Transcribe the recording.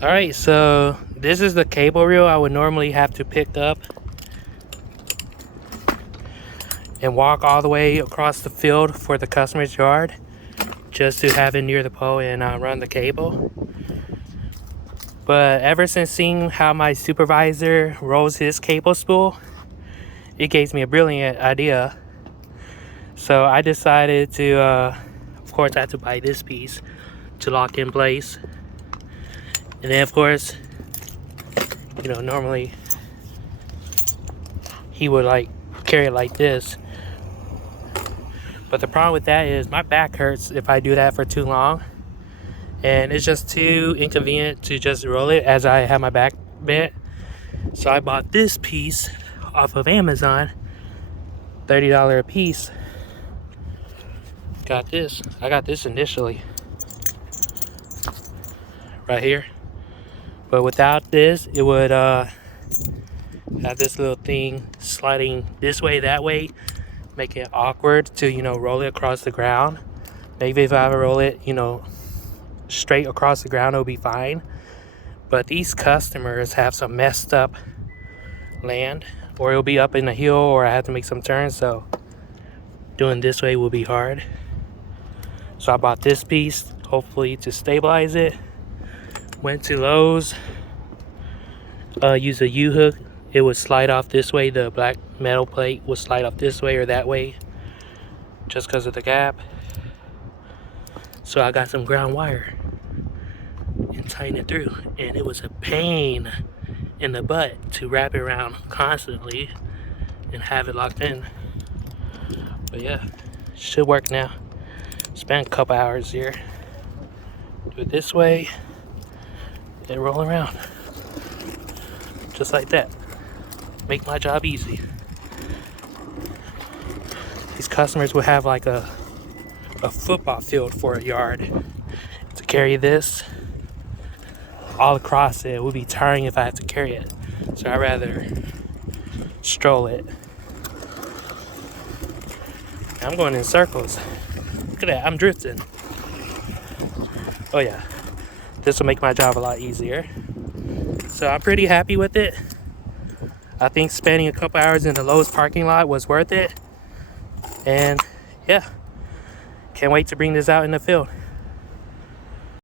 Alright, so this is the cable reel I would normally have to pick up and walk all the way across the field for the customer's yard just to have it near the pole and run the cable. But ever since seeing how my supervisor rolls his cable spool, it gave me a brilliant idea. So I decided to, of course I had to buy this piece to lock in place. And then of course, you know, normally he would like carry it like this. But the problem with that is my back hurts if I do that for too long. And it's just too inconvenient to just roll it as I have my back bent. So I bought this piece off of Amazon, $30 a piece. Got this. I got this initially right here. But without this, it would have this little thing sliding this way, that way, make it awkward to, you know, roll it across the ground. Maybe if I roll it, you know, straight across the ground, it'll be fine. But these customers have some messed up land, or it'll be up in the hill, or I have to make some turns, so doing this way will be hard. So I bought this piece, hopefully to stabilize it. Went to Lowe's, used a U-hook. It would slide off this way. The black metal plate would slide off this way or that way, just because of the gap. So I got some ground wire and tightened it through, and it was a pain in the butt to wrap it around constantly and have it locked in. But yeah, should work now. Spent a couple hours here. Do it this way and roll around just like that. Make my job easy. These customers will have like a football field for a yard. To carry this all across it would be tiring if I have to carry it. So I'd rather stroll it. I'm going in circles. Look at that, I'm drifting. Oh yeah, this will make my job a lot easier. So I'm pretty happy with it. I think spending a couple hours in the Lowe's parking lot was worth it. And yeah, can't wait to bring this out in the field.